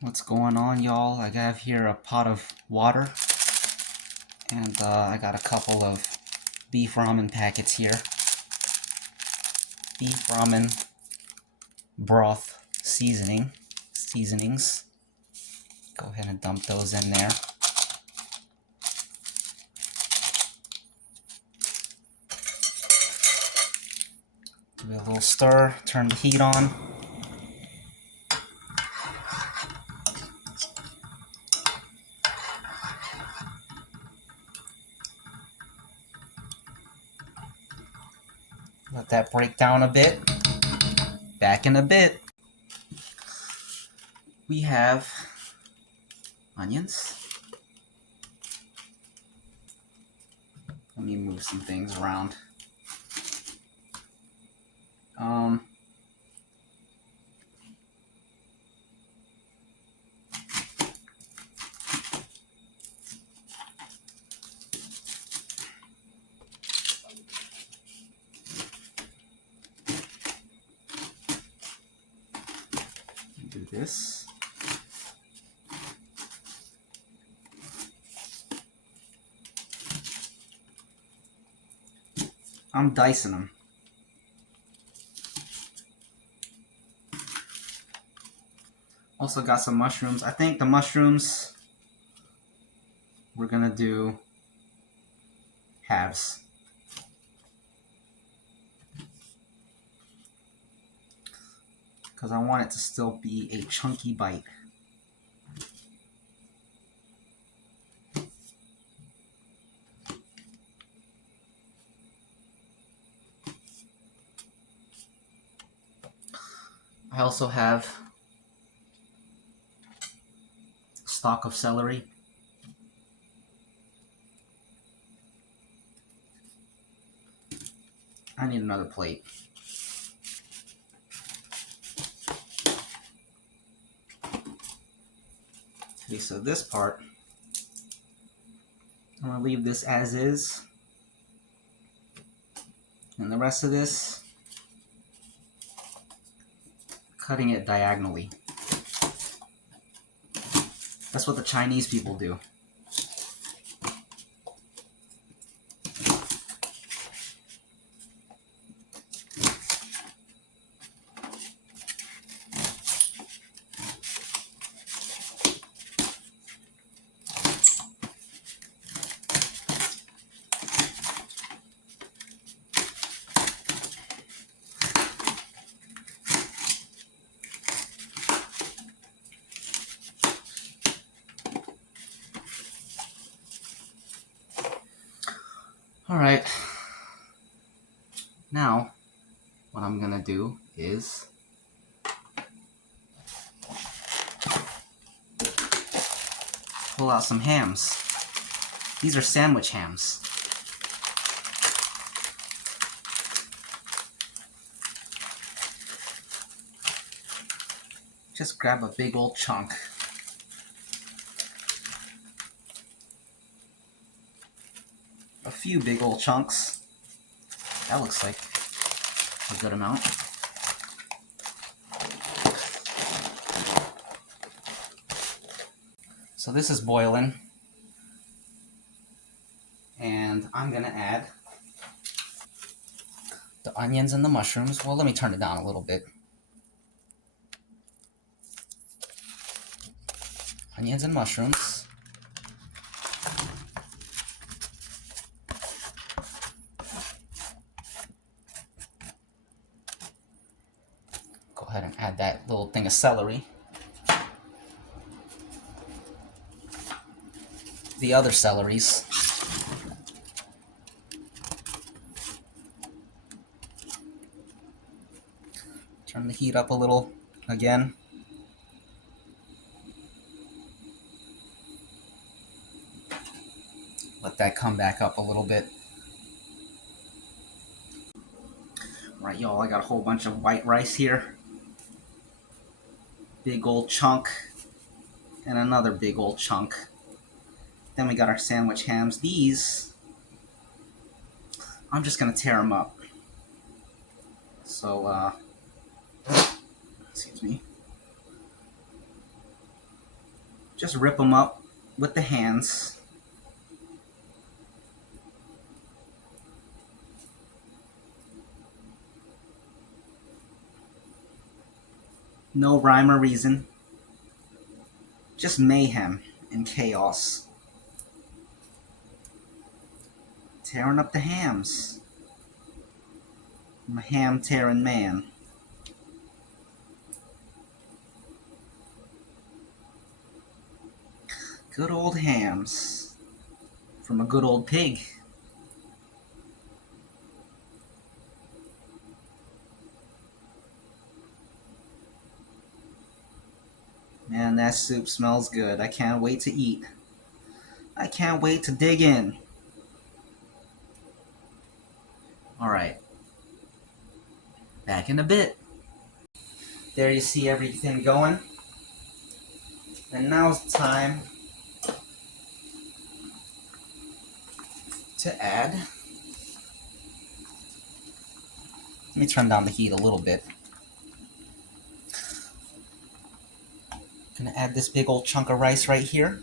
What's going on, y'all? I have here a pot of water, and I got a couple of beef ramen packets here. Beef ramen broth seasonings. Go ahead and dump those in there. Give it a little stir, turn the heat on. Let that break down a bit. Back in a bit. We have onions. Let me move some things around. Do this. I'm dicing them. Also got some mushrooms. I think the mushrooms we're gonna do halves. Because I want it to still be a chunky bite. I also have a stalk of celery. I need another plate. Okay, so this part, I'm going to leave this as is. And the rest of this, cutting it diagonally. That's what the Chinese people do. Alright, now what I'm gonna do is pull out some hams. These are sandwich hams. Just grab a big old chunk. A few big old chunks. That looks like a good amount. So this is boiling, and I'm gonna add the onions and the mushrooms. Well, let me turn it down a little bit. Onions and mushrooms. Go ahead and add that little thing of celery. The other celeries. Turn the heat up a little again. Let that come back up a little bit. Right, y'all, I got a whole bunch of white rice here. Big old chunk. And another big old chunk. Then we got our sandwich hams. These, I'm just gonna tear them up. So, excuse me. Just rip them up with the hands. No rhyme or reason. Just mayhem and chaos. Tearing up the hams. I'm a ham-tearing man. Good old hams. From a good old pig. Man, that soup smells good. I can't wait to eat. I can't wait to dig in. Alright. Back in a bit. There you see everything going. And now's the time to add. Let me turn down the heat a little bit. Gonna add this big old chunk of rice right here.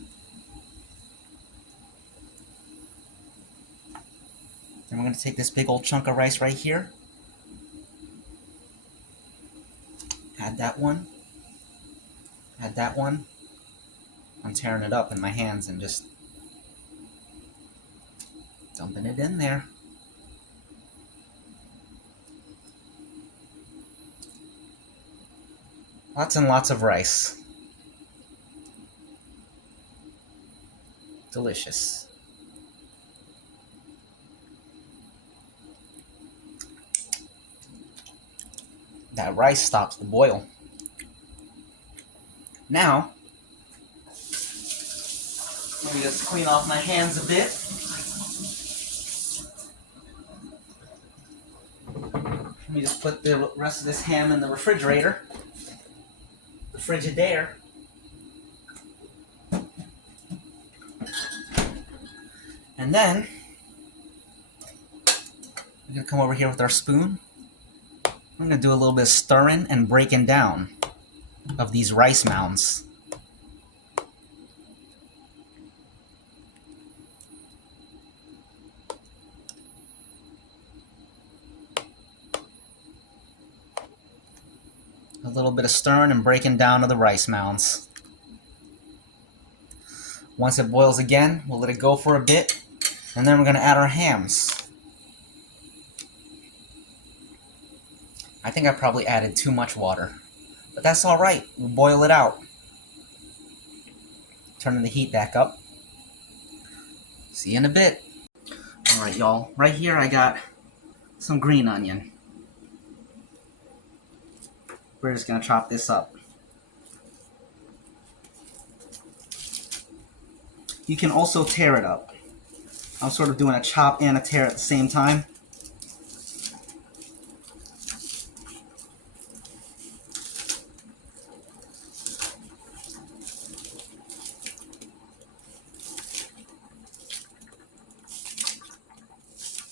Then we're gonna take this big old chunk of rice right here. Add that one. Add that one. I'm tearing it up in my hands and just dumping it in there. Lots and lots of rice. Delicious. That rice stops the boil. Now, let me just clean off my hands a bit. Let me just put the rest of this ham in the refrigerator. The Frigidaire. And then, we're going to come over here with our spoon. I'm going to do a little bit of stirring and breaking down of these rice mounds. A little bit of stirring and breaking down of the rice mounds. Once it boils again, we'll let it go for a bit, and then we're going to add our hams. I think I probably added too much water, but that's all right. We'll boil it out. Turning the heat back up. See you in a bit. All right, y'all. Right here I got some green onion. We're just going to chop this up. You can also tear it up. I'm sort of doing a chop and a tear at the same time.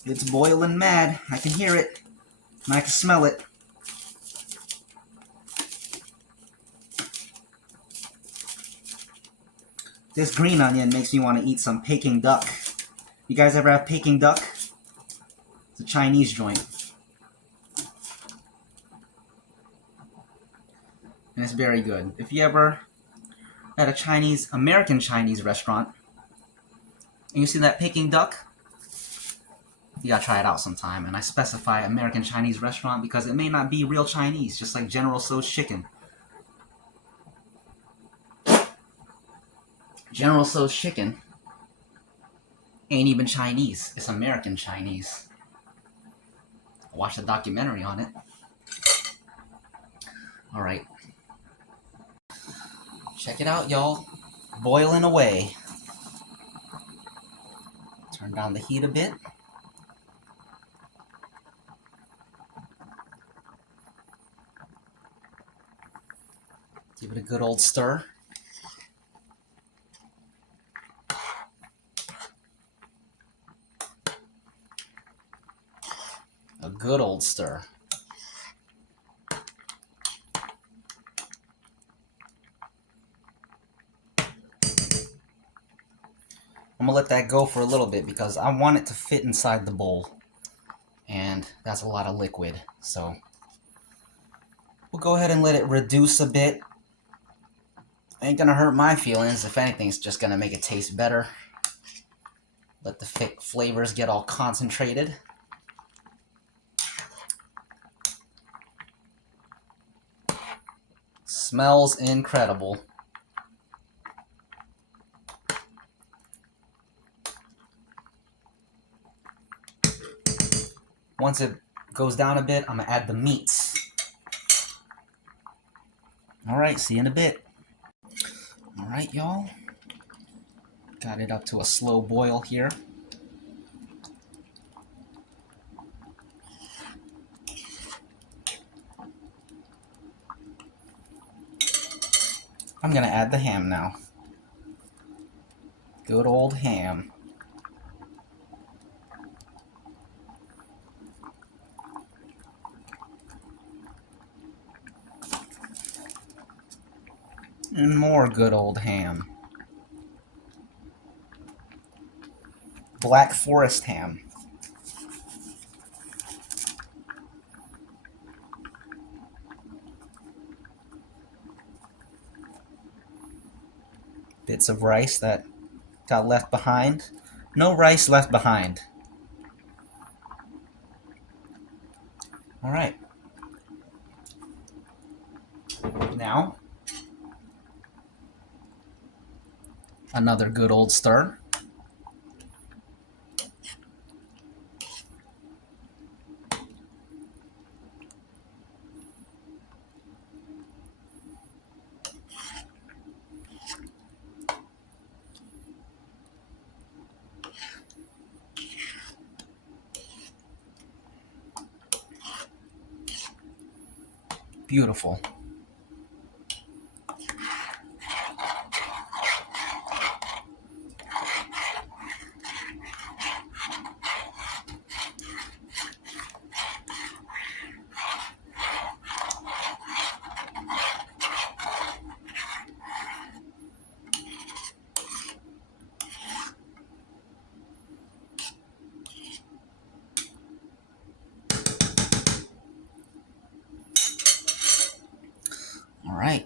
It's boiling mad. I can hear it. And I can smell it. This green onion makes me want to eat some Peking duck. You guys ever have Peking duck? It's a Chinese joint. And it's very good. If you ever at a American Chinese restaurant, and you see that Peking duck, you gotta try it out sometime. And I specify American Chinese restaurant because it may not be real Chinese, just like General Tso's chicken. General Tso's chicken ain't even Chinese. It's American Chinese. I watched a documentary on it. Alright. Check it out, y'all. Boiling away. Turn down the heat a bit. Give it a good old stir. A good old stir. I'm gonna let that go for a little bit because I want it to fit inside the bowl. And that's a lot of liquid, so we'll go ahead and let it reduce a bit. Ain't gonna hurt my feelings. If anything, it's just gonna make it taste better. Let the flavors get all concentrated. Smells incredible. Once it goes down a bit, I'm gonna add the meats. Alright, see you in a bit. Alright, y'all. Got it up to a slow boil here. I'm gonna add the ham now. Good old ham. And more good old ham. Black Forest ham. Bits of rice that got left behind. No rice left behind. Alright. Now, another good old stir. Beautiful. All right.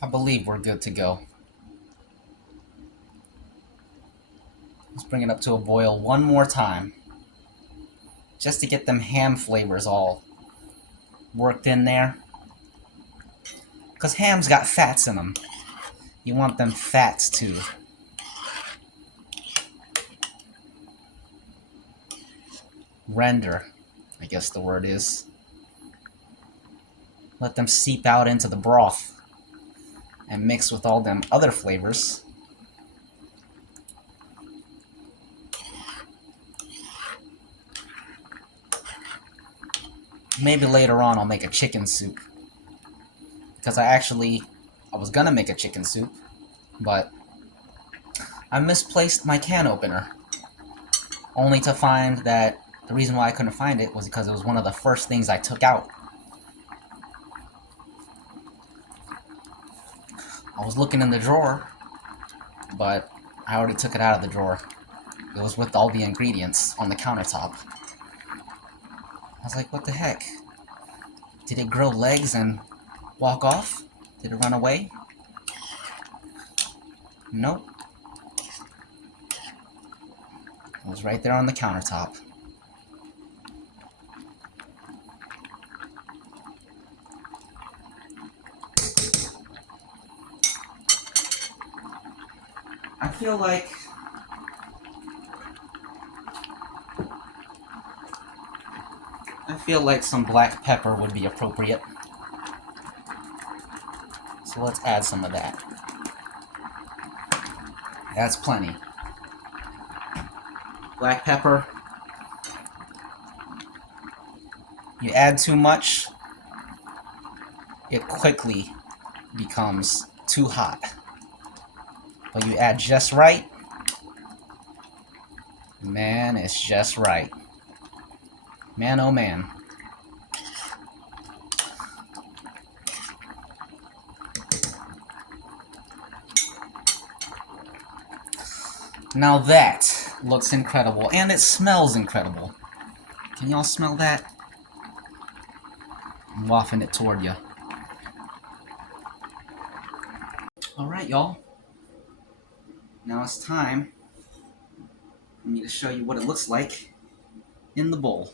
I believe we're good to go. Let's bring it up to a boil one more time. Just to get them ham flavors all worked in there. Because ham's got fats in them. You want them fats to render, I guess the word is. Let them seep out into the broth and mix with all them other flavors. Maybe later on I'll make a chicken soup. Because I was gonna make a chicken soup, but I misplaced my can opener. Only to find that the reason why I couldn't find it was because it was one of the first things I took out. I was looking in the drawer, but I already took it out of the drawer. It was with all the ingredients on the countertop. I was like, what the heck? Did it grow legs and walk off? Did it run away? Nope. It was right there on the countertop. I feel like some black pepper would be appropriate. So let's add some of that. That's plenty. Black pepper. You add too much, it quickly becomes too hot. But you add just right, man, it's just right. Man, oh man. Now that looks incredible, and it smells incredible. Can y'all smell that? I'm wafting it toward you. Alright, y'all. Now it's time for me to show you what it looks like in the bowl.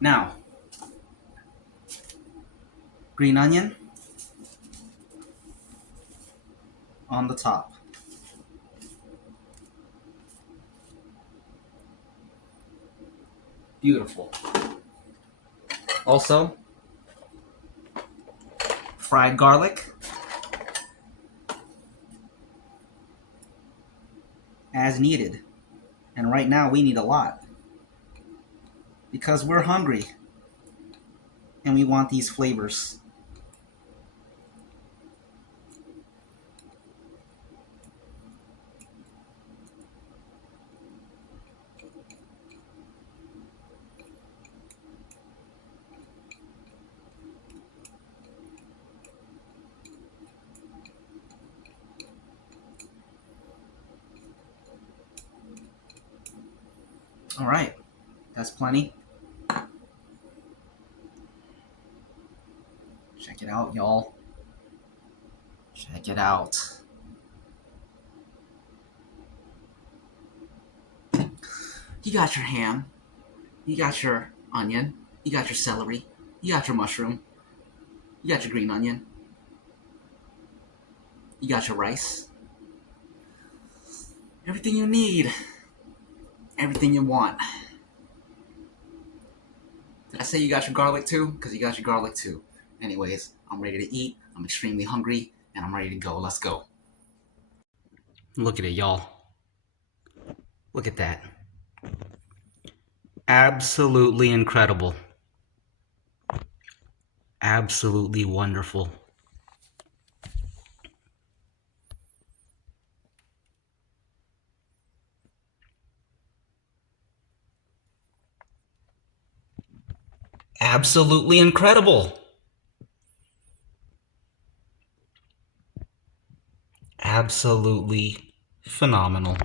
Now, green onion on the top. Beautiful. Also, fried garlic as needed. And right now we need a lot because we're hungry and we want these flavors. All right, that's plenty. Check it out, y'all. Check it out. You got your ham, you got your onion, you got your celery, you got your mushroom, you got your green onion, you got your rice. Everything you need. Everything you want. Did I say you got your garlic too? Because you got your garlic too. Anyways, I'm ready to eat. I'm extremely hungry, and I'm ready to go. Let's go. Look at it, y'all. Look at that. Absolutely incredible. Absolutely wonderful. Absolutely incredible. Absolutely phenomenal.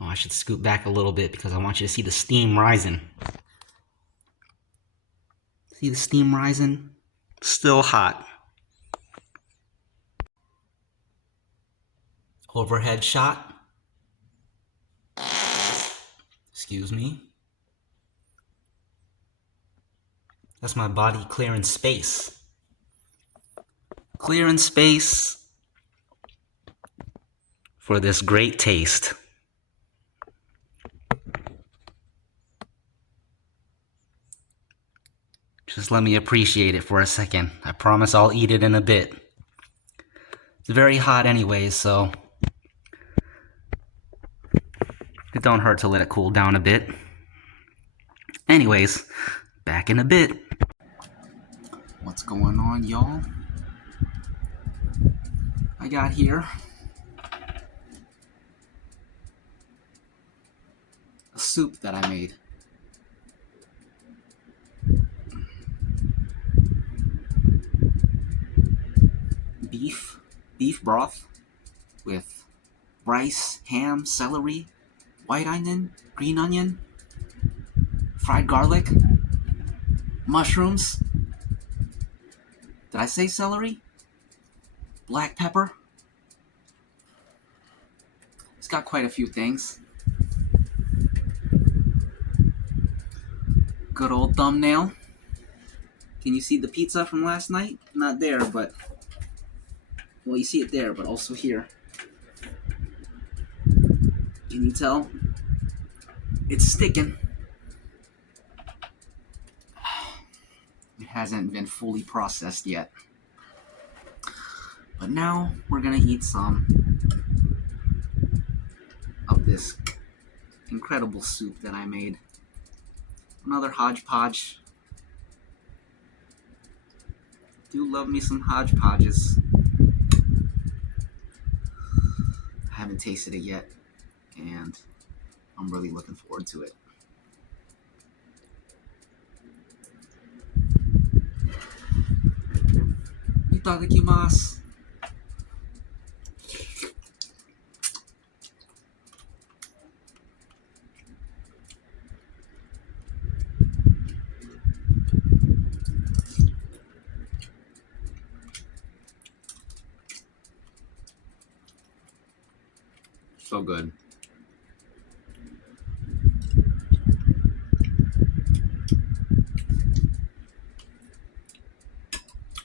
Oh, I should scoot back a little bit because I want you to see the steam rising. See the steam rising? Still hot. Overhead shot. Excuse me. That's my body clearing space. Clearing space for this great taste. Just let me appreciate it for a second. I promise I'll eat it in a bit. It's very hot anyways, so it don't hurt to let it cool down a bit. Anyways, back in a bit. What's going on, y'all? I got here a soup that I made. Beef broth with rice, ham, celery, white onion, green onion, fried garlic, mushrooms. Did I say celery? Black pepper. It's got quite a few things. Good old thumbnail. Can you see the pizza from last night? Not there, but... well, you see it there, but also here. Can you tell? It's sticking. It hasn't been fully processed yet. But now we're gonna eat some this incredible soup that I made. Another hodgepodge. Do love me some hodgepodges. I haven't tasted it yet, and I'm really looking forward to it. Itadakimasu. So good.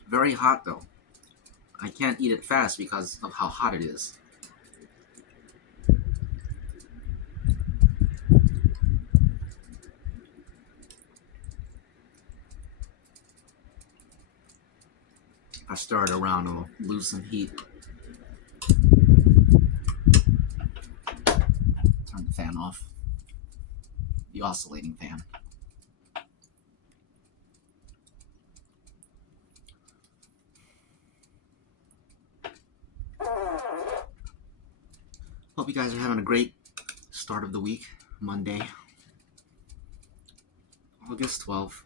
Very hot though. I can't eat it fast because of how hot it is. If I stir it around, it'll lose some heat. Turn the fan off. The oscillating fan. Hope you guys are having a great start of the week. Monday, August 12th.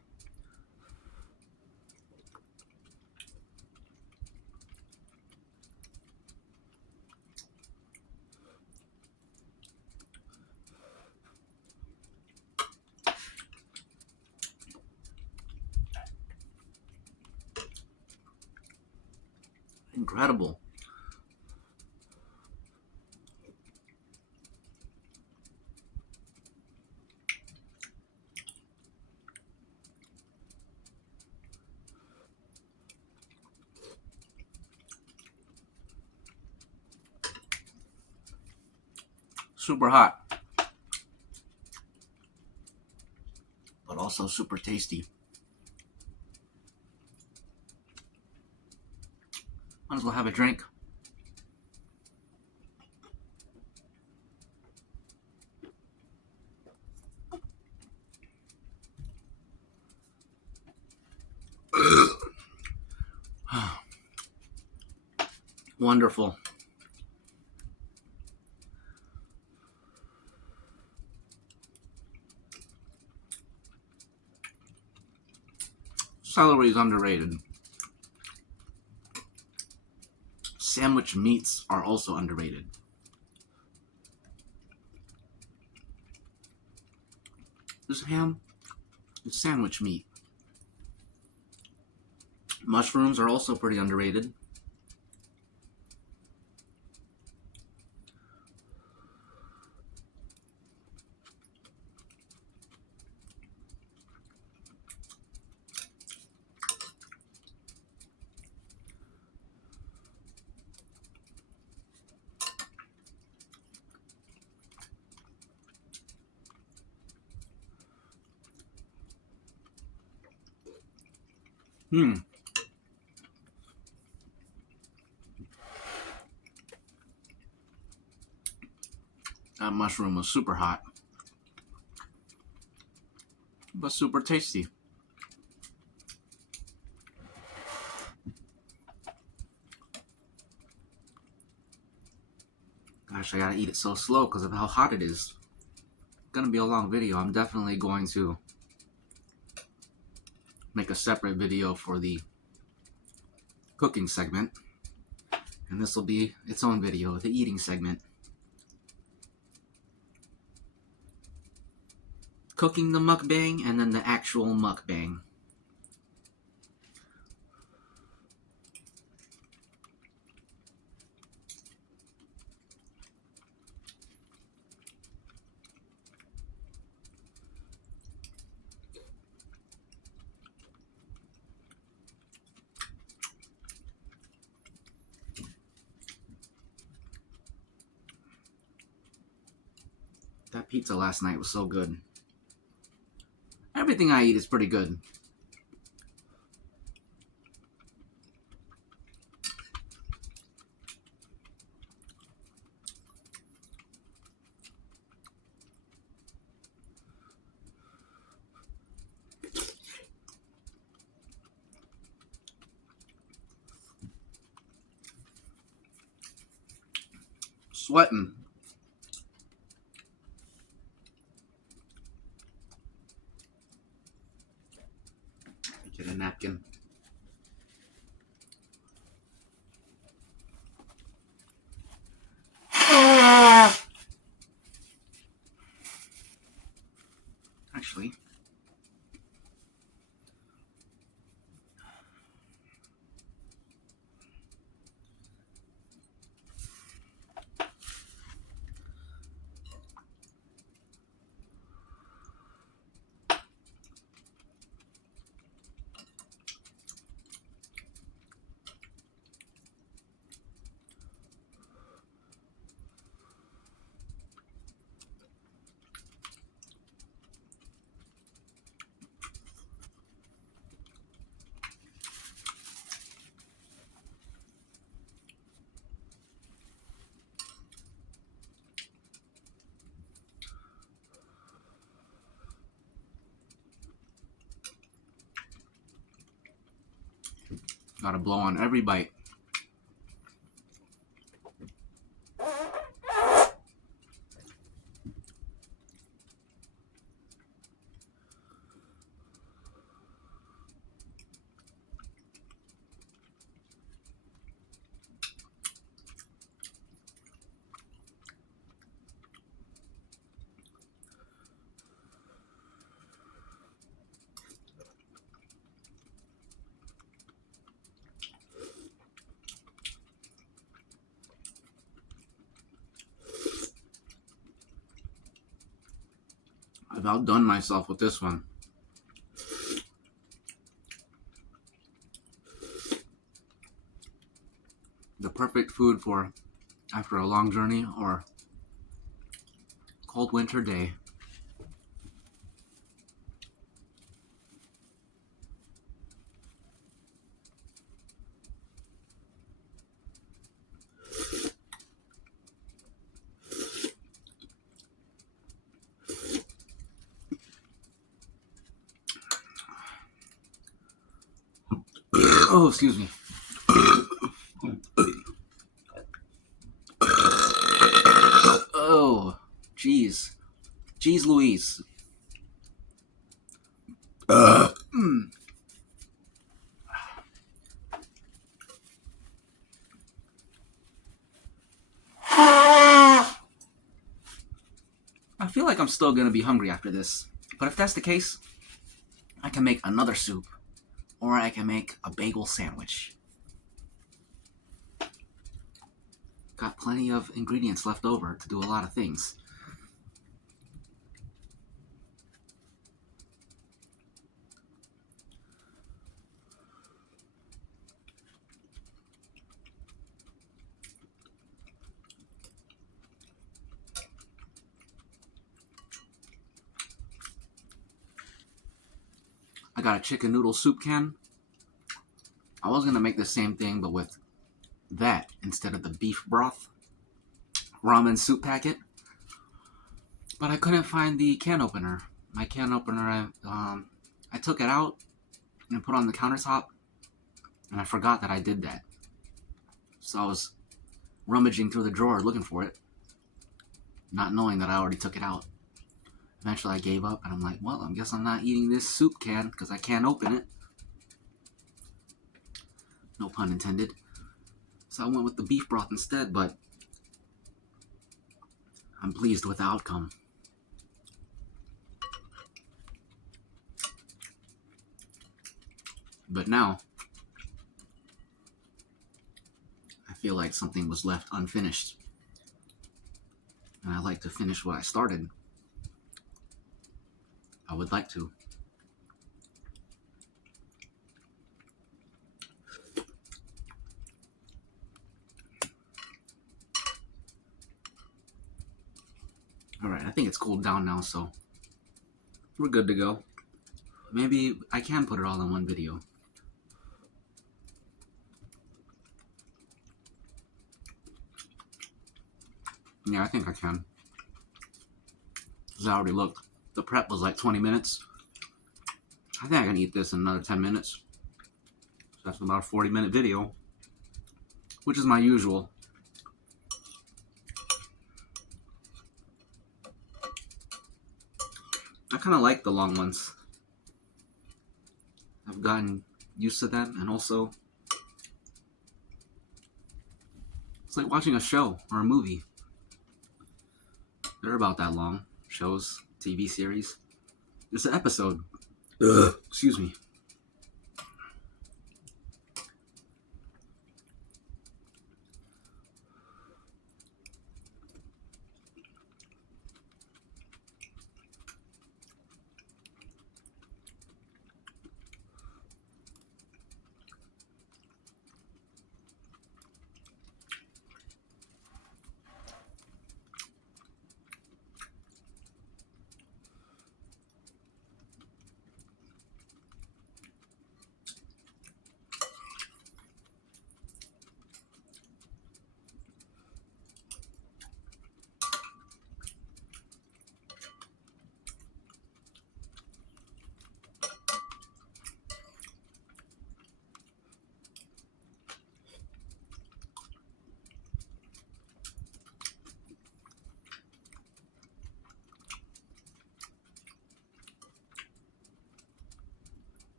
Incredible. Super hot, but also super tasty. Might as well have a drink. Wonderful. Celery is underrated. Sandwich meats are also underrated. This ham is sandwich meat. Mushrooms are also pretty underrated. That mushroom was super hot, but super tasty. Gosh, I gotta eat it so slow because of how hot it is. It's gonna be a long video. I'm definitely going to make a separate video for the cooking segment, and this will be its own video, the eating segment. Cooking the mukbang and then the actual mukbang. That pizza last night was so good. Everything I eat is pretty good. Sweating. Get a napkin. Actually, gotta blow on every bite. I've outdone myself with this one. The perfect food for after a long journey or cold winter day. Oh, excuse me. Oh, jeez. Jeez Louise. I feel like I'm still gonna be hungry after this. But if that's the case, I can make another soup. Or I can make a bagel sandwich. Got plenty of ingredients left over to do a lot of things. I got a chicken noodle soup can. I was gonna make the same thing, but with that instead of the beef broth ramen soup packet. But I couldn't find the can opener. My can opener, I took it out and put it on the countertop, and I forgot that I did that. So I was rummaging through the drawer looking for it, not knowing that I already took it out. Eventually I gave up, and I'm like, well, I guess I'm not eating this soup can because I can't open it. No pun intended. So I went with the beef broth instead, but I'm pleased with the outcome. But now, I feel like something was left unfinished. And I like to finish what I started. I would like to. Alright, I think it's cooled down now, so we're good to go. Maybe I can put it all in one video. Yeah, I think I can. Because I already looked. The prep was like 20 minutes. I think I can eat this in another 10 minutes. So that's about a 40-minute video. Which is my usual. I kind of like the long ones. I've gotten used to them, and also it's like watching a show or a movie. They're about that long. Shows, TV series. It's an episode. Excuse me.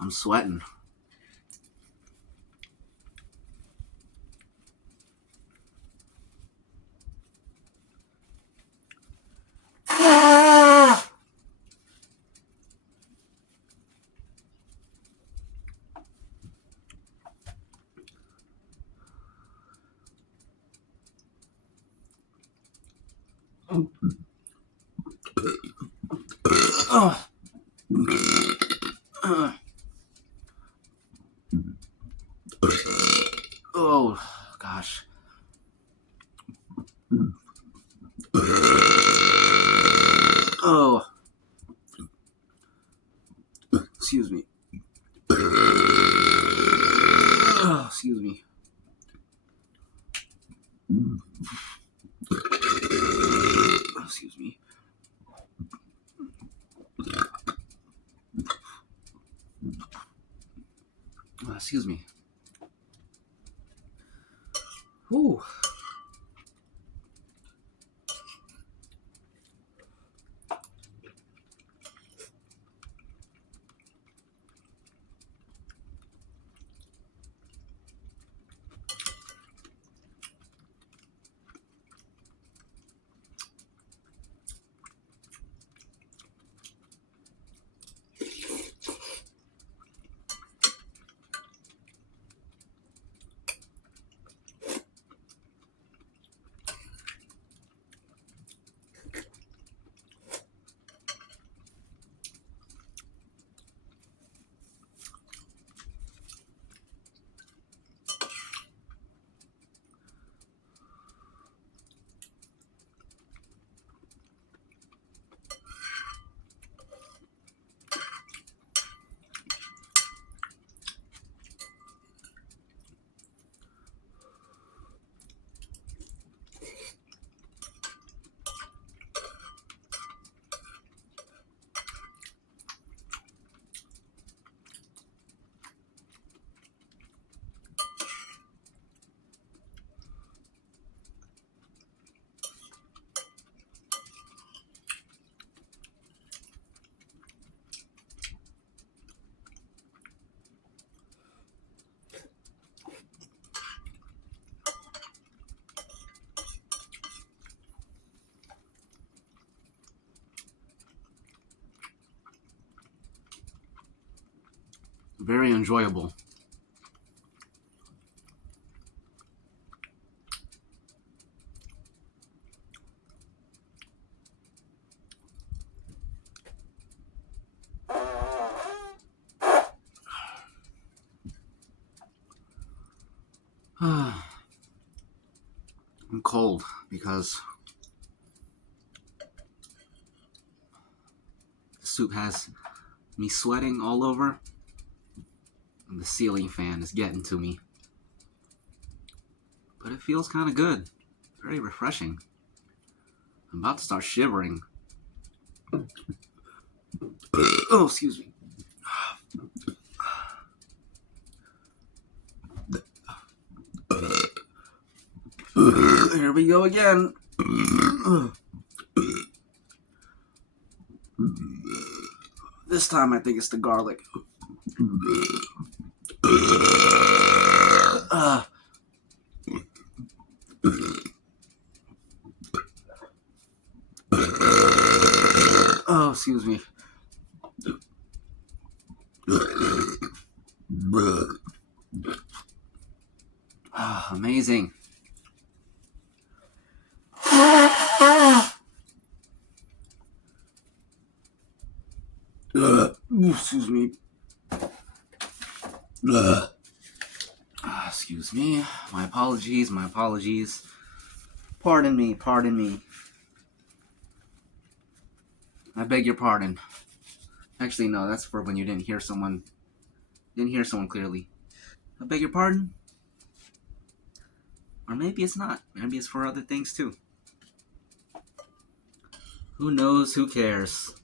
I'm sweating. Oh, gosh. Oh, excuse me. Excuse me. Excuse me. Excuse me. Ooh. Very enjoyable. I'm cold because soup has me sweating all over, and the ceiling fan is getting to me. But it feels kind of good. Very refreshing. I'm about to start shivering. Oh, excuse me. Here we go again. This time I think it's the garlic. Oh, excuse me. Amazing. Excuse me. Excuse me. My apologies. My apologies. Pardon me. Pardon me. I beg your pardon. Actually, no. That's for when you didn't hear someone. Didn't hear someone clearly. I beg your pardon. Or maybe it's not. Maybe it's for other things too. Who knows? Who cares?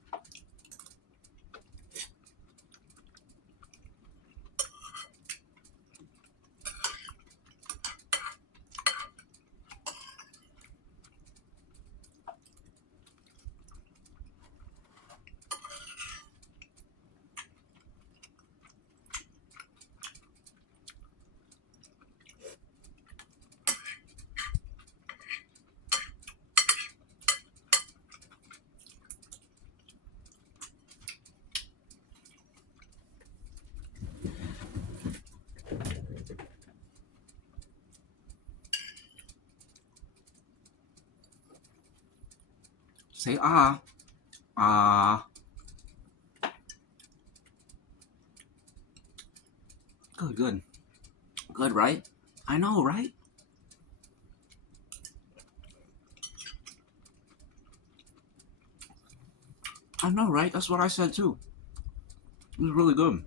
Say ah. Ah. Good, good. Good, right? I know, right? I know, right? That's what I said too. It was really good.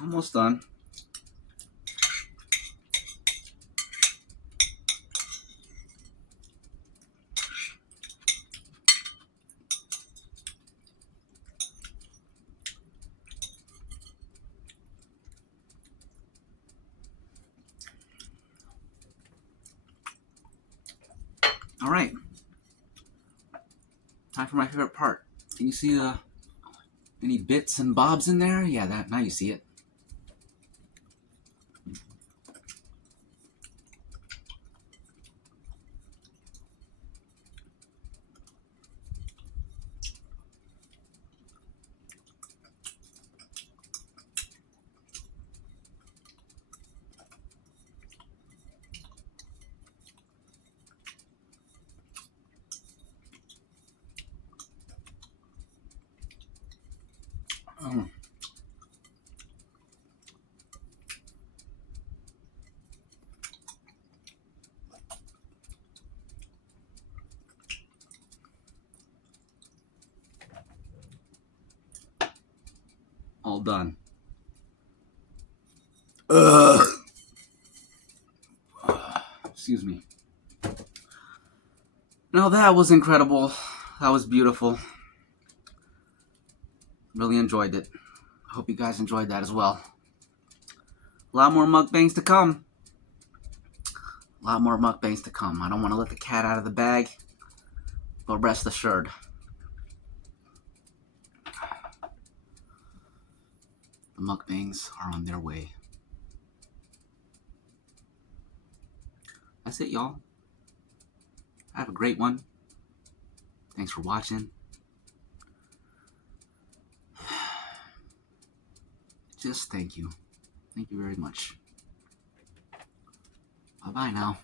Almost done. All right. Time for my favorite part. Can you see any bits and bobs in there? Yeah, that now you see it. Mm. All done. Ugh. Excuse me. No, that was incredible. That was beautiful. Really enjoyed it. I hope you guys enjoyed that as well. A lot more mukbangs to come. A lot more mukbangs to come. I don't want to let the cat out of the bag, but rest assured, the mukbangs are on their way. That's it, y'all. Have a great one. Thanks for watching. Just thank you. Thank you very much. Bye-bye now.